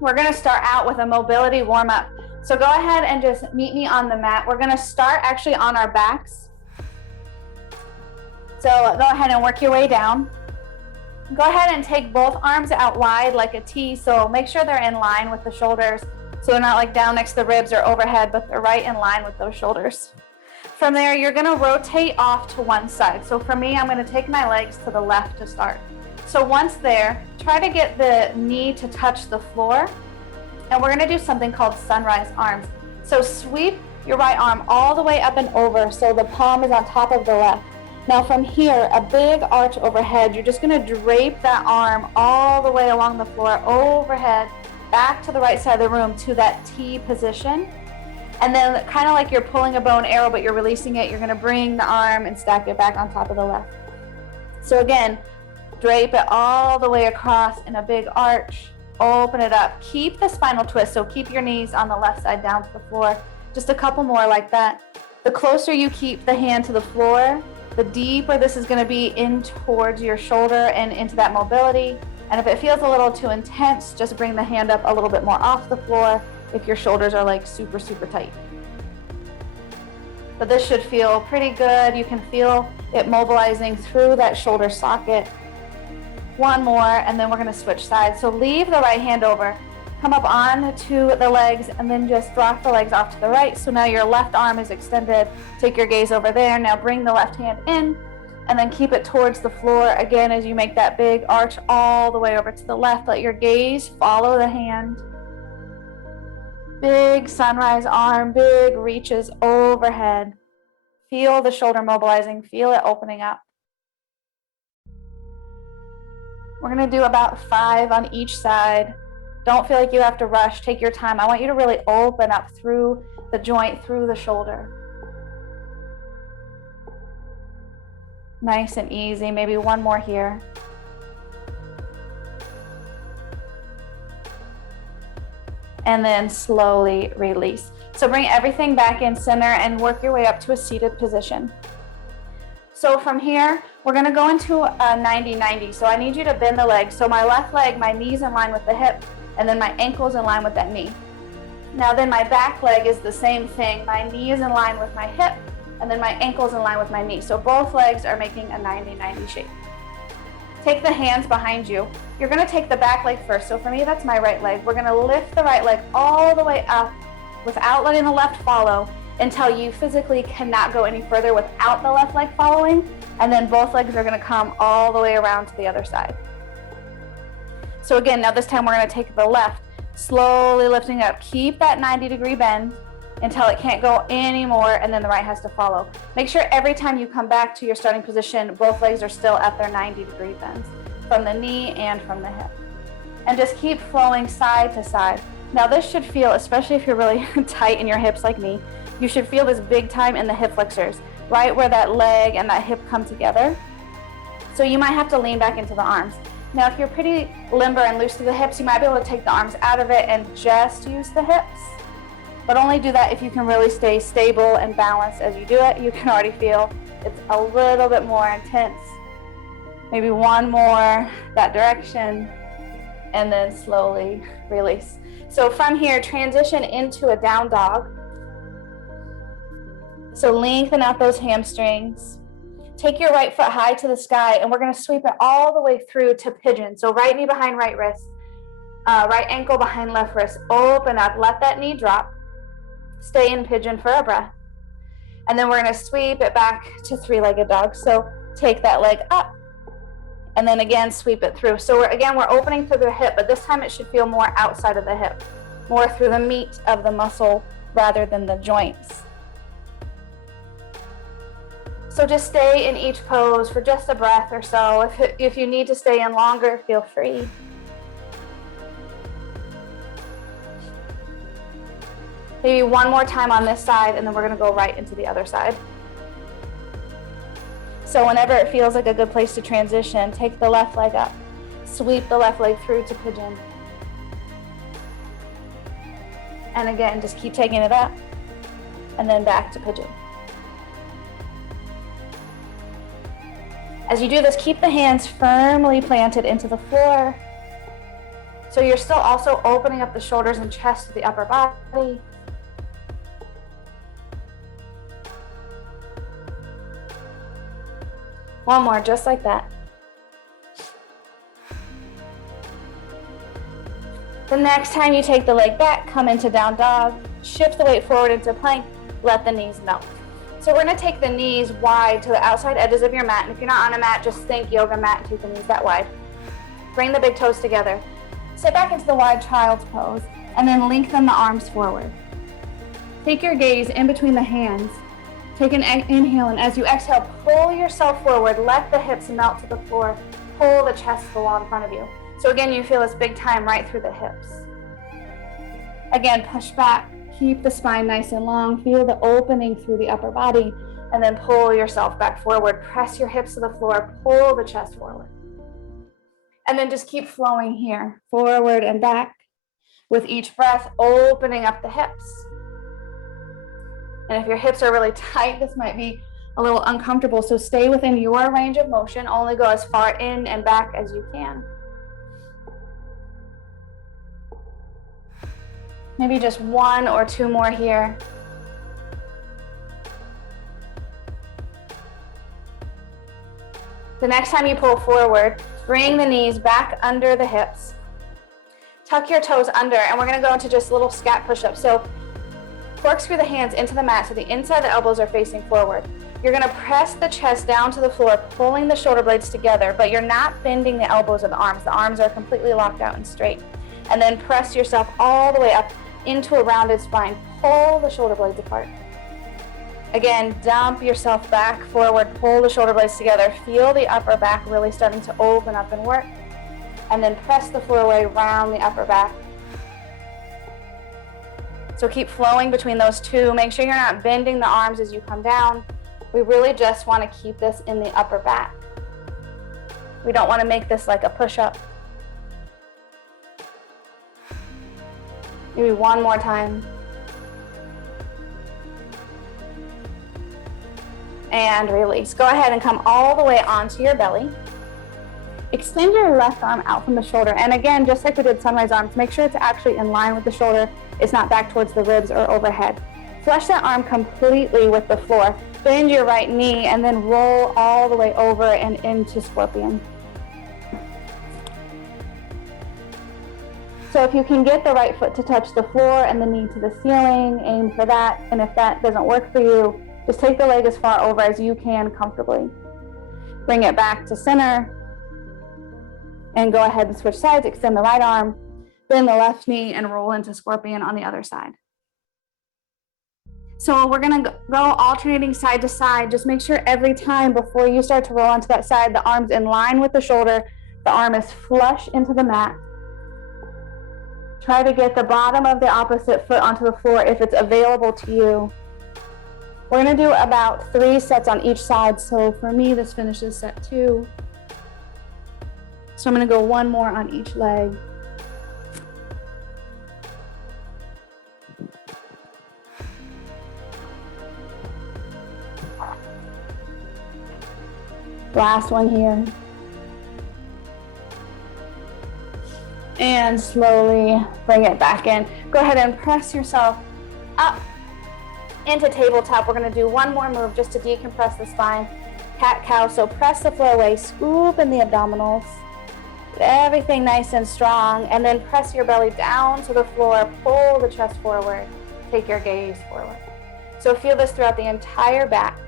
We're gonna start out with a mobility warm up. So go ahead and just meet me on the mat. We're gonna start actually on our backs. So go ahead and work your way down. Go ahead and take both arms out wide like a T, so make sure they're in line with the shoulders, so they're not like down next to the ribs or overhead, but they're right in line with those shoulders. From there, you're gonna rotate off to one side. So for me, I'm gonna take my legs to the left to start. So once there, try to get the knee to touch the floor, and we're gonna do something called sunrise arms. So sweep your right arm all the way up and over so the palm is on top of the left. Now from here, a big arch overhead, you're just gonna drape that arm all the way along the floor, overhead, back to the right side of the room to that T position. And then kind of like you're pulling a bow and arrow, but you're releasing it, you're gonna bring the arm and stack it back on top of the left. So again, drape it all the way across in a big arch, open it up. Keep the spinal twist, so keep your knees on the left side down to the floor. Just a couple more like that. The closer you keep the hand to the floor, the deeper this is going to be in towards your shoulder and into that mobility. And if it feels a little too intense, just bring the hand up a little bit more off the floor if your shoulders are like super, super tight. But this should feel pretty good. You can feel it mobilizing through that shoulder socket. One more, and then we're going to switch sides. So leave the right hand over, come up on to the legs, and then just drop the legs off to the right. So now your left arm is extended. Take your gaze over there. Now bring the left hand in, and then keep it towards the floor again as you make that big arch all the way over to the left. Let your gaze follow the hand. Big sunrise arm, big reaches overhead. Feel the shoulder mobilizing, feel it opening up. We're gonna do about 5 on each side. Don't feel like you have to rush, take your time. I want you to really open up through the joint, through the shoulder. Nice and easy, maybe one more here. And then slowly release. So bring everything back in center and work your way up to a seated position. So from here, we're gonna go into a 90-90. So I need you to bend the leg. So my left leg, my knee's in line with the hip, and then my ankle's in line with that knee. Now then my back leg is the same thing. My knee is in line with my hip, and then my ankle's in line with my knee. So both legs are making a 90-90 shape. Take the hands behind you. You're gonna take the back leg first. So for me, that's my right leg. We're gonna lift the right leg all the way up without letting the left follow until you physically cannot go any further without the left leg following. And then both legs are gonna come all the way around to the other side. So again, now this time we're gonna take the left, slowly lifting up. Keep that 90-degree bend until it can't go anymore, and then the right has to follow. Make sure every time you come back to your starting position, both legs are still at their 90-degree bends from the knee and from the hip. And just keep flowing side to side. Now this should feel, especially if you're really tight in your hips like me, you should feel this big time in the hip flexors, right where that leg and that hip come together. So you might have to lean back into the arms. Now if you're pretty limber and loose to the hips, you might be able to take the arms out of it and just use the hips. But only do that if you can really stay stable and balanced as you do it. You can already feel it's a little bit more intense. Maybe one more that direction, and then slowly release. So from here, transition into a down dog. So lengthen out those hamstrings. Take your right foot high to the sky, and we're gonna sweep it all the way through to pigeon. So right knee behind right wrist, right ankle behind left wrist. Open up, let that knee drop. Stay in pigeon for a breath. And then we're gonna sweep it back to three-legged dog. So take that leg up, and then again, sweep it through. So we're opening through the hip, but this time it should feel more outside of the hip, more through the meat of the muscle rather than the joints. So just stay in each pose for just a breath or so. If you need to stay in longer, feel free. Maybe one more time on this side, and then we're gonna go right into the other side. So whenever it feels like a good place to transition, take the left leg up, sweep the left leg through to pigeon. And again, just keep taking it up, and then back to pigeon. As you do this, keep the hands firmly planted into the floor. So So you're still also opening up the shoulders and chest to the upper body. One more, just like that. The next time you take the leg back, come into down dog, shift the weight forward into plank, let the knees melt. So we're gonna take the knees wide to the outside edges of your mat. And if you're not on a mat, just think yoga mat and take the knees that wide. Bring the big toes together. Sit back into the wide child's pose and then lengthen the arms forward. Take your gaze in between the hands. Take an inhale, and as you exhale, pull yourself forward. Let the hips melt to the floor. Pull the chest to the wall in front of you. So again, you feel this big time right through the hips. Again, push back. Keep the spine nice and long. Feel the opening through the upper body, and then pull yourself back forward. Press your hips to the floor. Pull the chest forward. And then just keep flowing here, forward and back. With each breath, opening up the hips. And if your hips are really tight, this might be a little uncomfortable. So stay within your range of motion. Only go as far in and back as you can. Maybe just one or two more here. The next time you pull forward, bring the knees back under the hips. Tuck your toes under, and we're gonna go into just little scat push-ups. So corkscrew the hands into the mat so the inside of the elbows are facing forward. You're gonna press the chest down to the floor, pulling the shoulder blades together, but you're not bending the elbows or the arms. The arms are completely locked out and straight. And then press yourself all the way up into a rounded spine. Pull the shoulder blades apart. Again, dump yourself back forward, pull the shoulder blades together. Feel the upper back really starting to open up and work. And then press the floor away, round the upper back. So keep flowing between those two. Make sure you're not bending the arms as you come down. We really just want to keep this in the upper back. We don't want to make this like a push-up. Maybe one more time. And release. Go ahead and come all the way onto your belly. Extend your left arm out from the shoulder. And again, just like we did sunrise arms, make sure it's actually in line with the shoulder. It's not back towards the ribs or overhead. Flush that arm completely with the floor. Bend your right knee and then roll all the way over and into scorpion. So if you can get the right foot to touch the floor and the knee to the ceiling, aim for that. And if that doesn't work for you, just take the leg as far over as you can comfortably. Bring it back to center. And go ahead and switch sides. Extend the right arm, bend the left knee, and roll into scorpion on the other side. So we're gonna go alternating side to side. Just make sure every time before you start to roll onto that side, the arm's in line with the shoulder, the arm is flush into the mat. Try to get the bottom of the opposite foot onto the floor if it's available to you. We're gonna do about 3 sets on each side. So for me, this finishes set 2. So I'm going to go one more on each leg. Last one here. And slowly bring it back in. Go ahead and press yourself up into tabletop. We're going to do one more move just to decompress the spine. Cat-cow. So press the floor away, scoop in the abdominals. Everything nice and strong, and then press your belly down to the floor, pull the chest forward, take your gaze forward. So feel this throughout the entire back.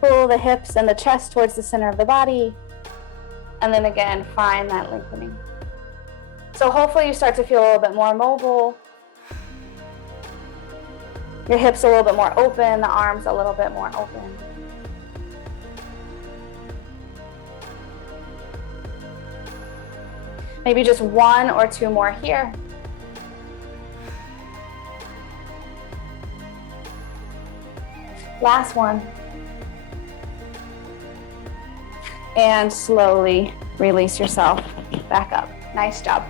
Pull the hips and the chest towards the center of the body, and then again, find that lengthening. So hopefully you start to feel a little bit more mobile, your hips a little bit more open, the arms a little bit more open. Maybe just 1 or 2 more here. Last one. And slowly release yourself back up. Nice job.